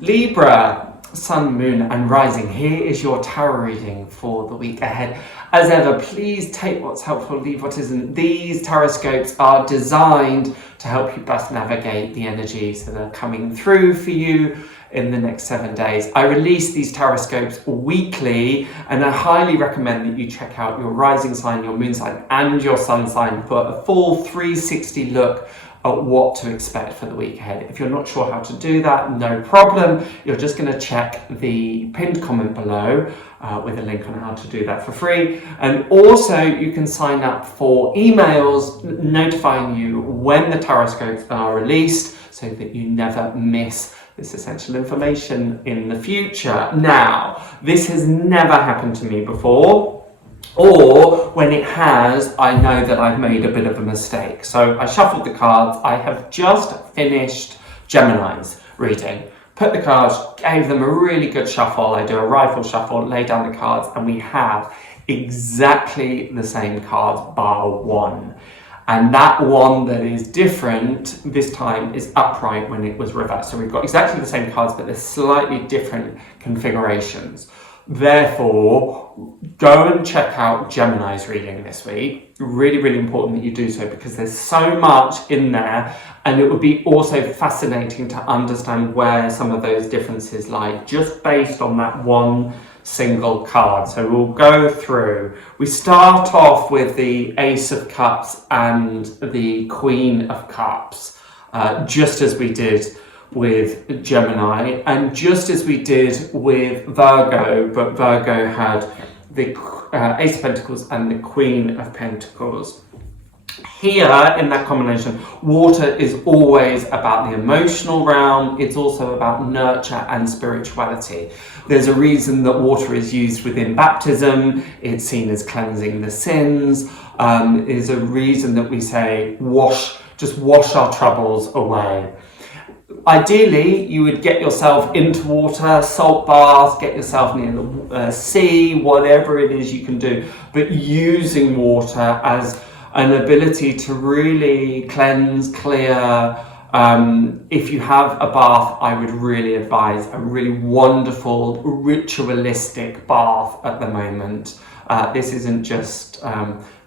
Libra, Sun, Moon and Rising, here is your tarot reading for the week ahead. As ever, please take what's helpful, leave what isn't. These Tarotscopes are designed to help you best navigate the energies that are coming through for you in the next 7 days. I release these Tarotscopes weekly, and I highly recommend that you check out your rising sign, your moon sign and your sun sign for a full 360 look at what to expect for the week ahead. If you're not sure how to do that, no problem. You're just going to check the pinned comment below with a link on how to do that for free. And also you can sign up for emails notifying you when the Tarotscopes are released so that you never miss this essential information in the future. Now, this has never happened to me before, or when it has, I know that I've made a bit of a mistake. So I shuffled the cards. I have just finished Gemini's reading. Put the cards, gave them a really good shuffle. I do a rifle shuffle, lay down the cards, and we have exactly the same cards bar one. And that one that is different this time is upright when it was reversed. So we've got exactly the same cards, but they're slightly different configurations. Therefore, go and check out Gemini's reading this week. Really, really important that you do so because there's so much in there, and it would be also fascinating to understand where some of those differences lie just based on that one single card. So we'll go through. We start off with the Ace of Cups and the Queen of Cups, just as we did with Gemini and just as we did with Virgo, but Virgo had the Ace of Pentacles and the Queen of Pentacles. Here in that combination, water is always about the emotional realm. It's also about nurture and spirituality. There's a reason that water is used within baptism. It's seen as cleansing the sins. There's a reason that we say just wash our troubles away. Ideally, you would get yourself into water, salt baths, get yourself near the sea, whatever it is you can do, but using water as an ability to really cleanse, clear. If you have a bath, I would really advise a really wonderful ritualistic bath at the moment. This isn't just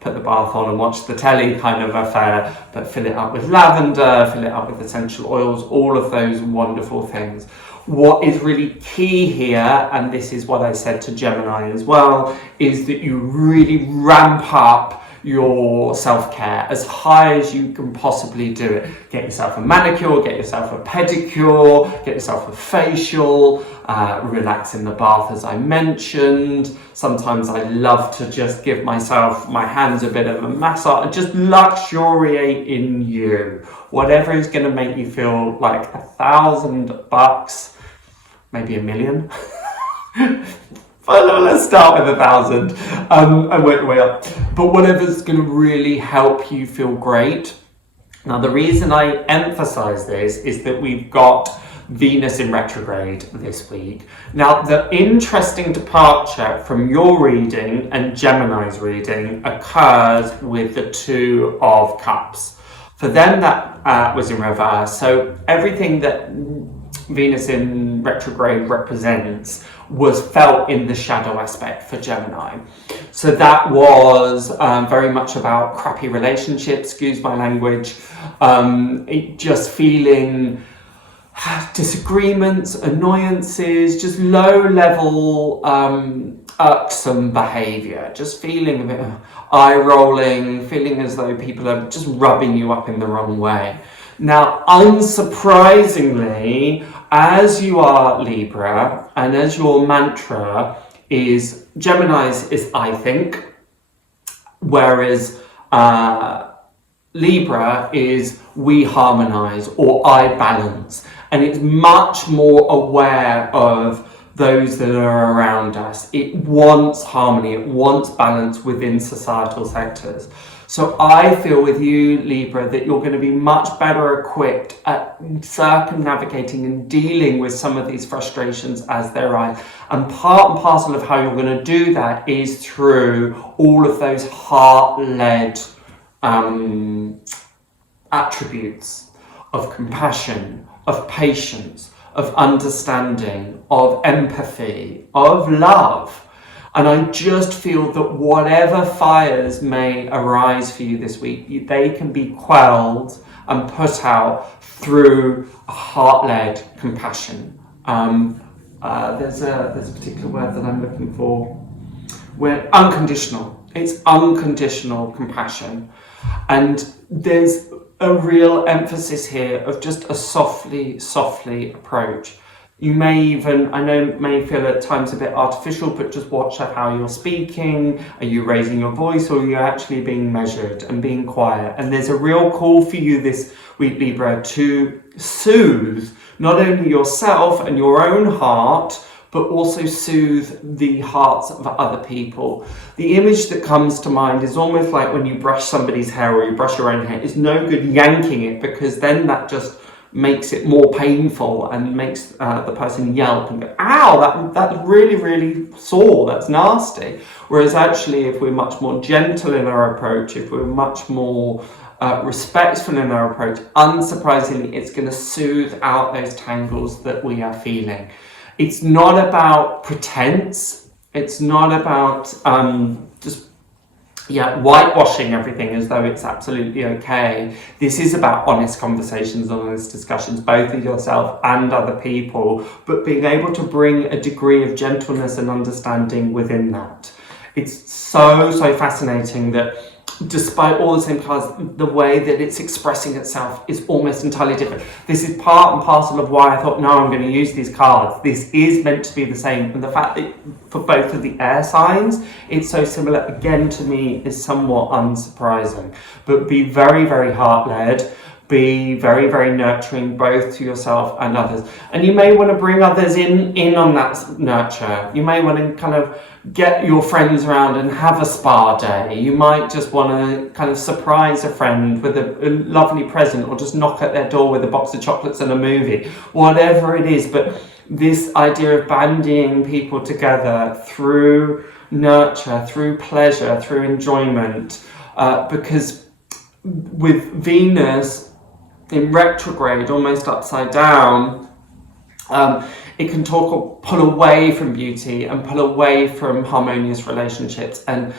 put the bath on and watch the telly kind of affair, but fill it up with lavender, fill it up with essential oils, all of those wonderful things. What is really key here, and this is what I said to Gemini as well, is that you really ramp up your self-care as high as you can possibly do it. Get yourself a manicure, get yourself a pedicure, get yourself a facial, relax in the bath as I mentioned. Sometimes I love to just give my hands a bit of a massage and just luxuriate in you. Whatever is going to make you feel like $1,000, maybe $1 million. But let's start with 1,000 and work your way up. But whatever's going to really help you feel great. Now, the reason I emphasize this is that we've got Venus in retrograde this week. Now, the interesting departure from your reading and Gemini's reading occurs with the Two of Cups. For them, that was in reverse. So everything that Venus in retrograde represents was felt in the shadow aspect for Gemini. So that was very much about crappy relationships, excuse my language, just feeling disagreements, annoyances, just low level irksome behavior, just feeling a bit of eye rolling, feeling as though people are just rubbing you up in the wrong way. Now, unsurprisingly, as you are Libra, and as your mantra is, Gemini's is I think, whereas Libra is we harmonize or I balance. And it's much more aware of those that are around us. It wants harmony, it wants balance within societal sectors. So I feel with you, Libra, that you're going to be much better equipped at circumnavigating and dealing with some of these frustrations as they arise. And part and parcel of how you're going to do that is through all of those heart-led attributes of compassion, of patience, of understanding, of empathy, of love. And I just feel that whatever fires may arise for you this week, they can be quelled and put out through a heart-led compassion. There's a particular word that I'm looking for. We're unconditional. It's unconditional compassion. And there's a real emphasis here of just a softly approach. You may even, I know, may feel at times a bit artificial, but just watch how you're speaking. Are you raising your voice, or are you actually being measured and being quiet? And there's a real call for you this week, Libra, to soothe not only yourself and your own heart, but also soothe the hearts of other people. The image that comes to mind is almost like when you brush somebody's hair or you brush your own hair. It's no good yanking it, because then that just makes it more painful and makes the person yelp and go, ow, that's really sore, that's nasty. Whereas actually, if we're much more gentle in our approach, if we're much more respectful in our approach, unsurprisingly, it's going to soothe out those tangles that we are feeling. It's not about pretense. It's not about just whitewashing everything as though it's absolutely okay. This is about honest conversations and honest discussions, both with yourself and other people, but being able to bring a degree of gentleness and understanding within that. It's so fascinating that despite all the same cards, the way that it's expressing itself is almost entirely different. This is part and parcel of why I thought, no, I'm going to use these cards. This is meant to be the same. And the fact that for both of the air signs, it's so similar, again, to me, is somewhat unsurprising. But be very heart-led. Be very nurturing, both to yourself and others. And you may want to bring others in on that nurture. You may want to kind of get your friends around and have a spa day. You might just want to kind of surprise a friend with a lovely present, or just knock at their door with a box of chocolates and a movie, whatever it is. But this idea of banding people together through nurture, through pleasure, through enjoyment, because with Venus in retrograde, almost upside down, it can pull away from beauty and pull away from harmonious relationships. And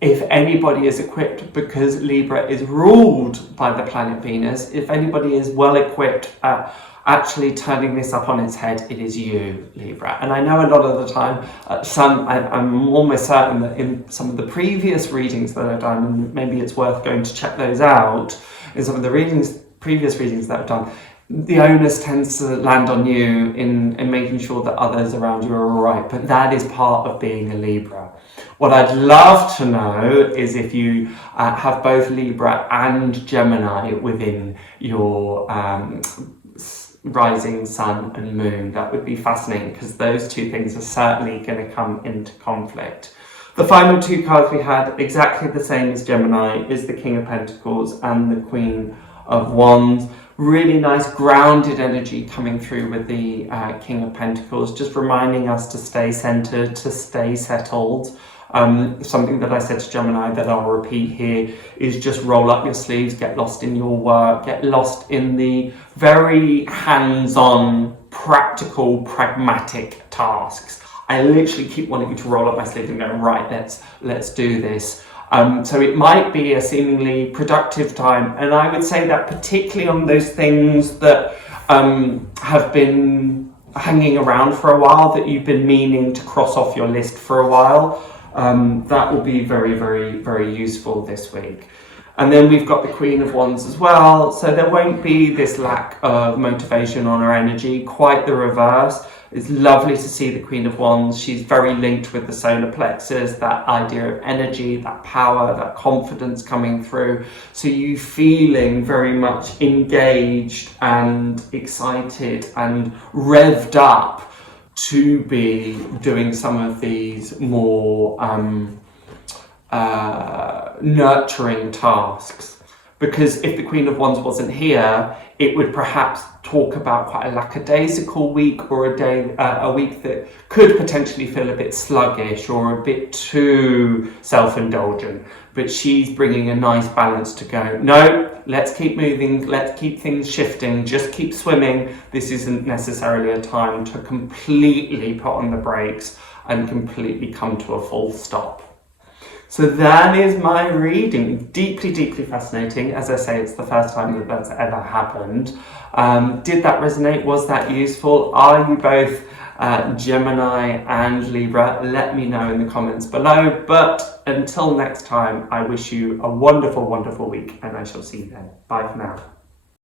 if anybody is equipped, because Libra is ruled by the planet Venus, if anybody is well equipped at actually turning this up on its head, it is you, Libra. And I know a lot of the time, I'm almost certain that in some of the previous readings that I've done, and maybe it's worth going to check those out, in some of the previous readings that I've done, the onus tends to land on you in making sure that others around you are all right. But that is part of being a Libra. What I'd love to know is if you have both Libra and Gemini within your rising sun and moon. That would be fascinating, because those two things are certainly going to come into conflict. The final two cards we had, exactly the same as Gemini, is the King of Pentacles and the Queen of Wands. Really nice grounded energy coming through with the King of Pentacles, just reminding us to stay centered, to stay settled. Something that I said to Gemini that I'll repeat here is just roll up your sleeves, get lost in your work, get lost in the very hands-on, practical, pragmatic tasks. I literally keep wanting you to roll up my sleeves and go, right, let's do this. So it might be a seemingly productive time, and I would say that particularly on those things that have been hanging around for a while, that you've been meaning to cross off your list for a while, that will be very useful this week. And then we've got the Queen of Wands as well, so there won't be this lack of motivation on our energy, quite the reverse. It's lovely to see the Queen of Wands. She's very linked with the solar plexus, that idea of energy, that power, that confidence coming through. So you feeling very much engaged and excited and revved up to be doing some of these more nurturing tasks. because if the Queen of Wands wasn't here, it would perhaps talk about quite a lackadaisical week, or a week that could potentially feel a bit sluggish or a bit too self-indulgent. But she's bringing a nice balance to go, no, let's keep moving, let's keep things shifting, just keep swimming. This isn't necessarily a time to completely put on the brakes and completely come to a full stop. So that is my reading. Deeply, deeply fascinating. As I say, it's the first time that that's ever happened. Did that resonate? Was that useful? Are you both Gemini and Libra? Let me know in the comments below. But until next time, I wish you a wonderful, wonderful week, and I shall see you then. Bye for now.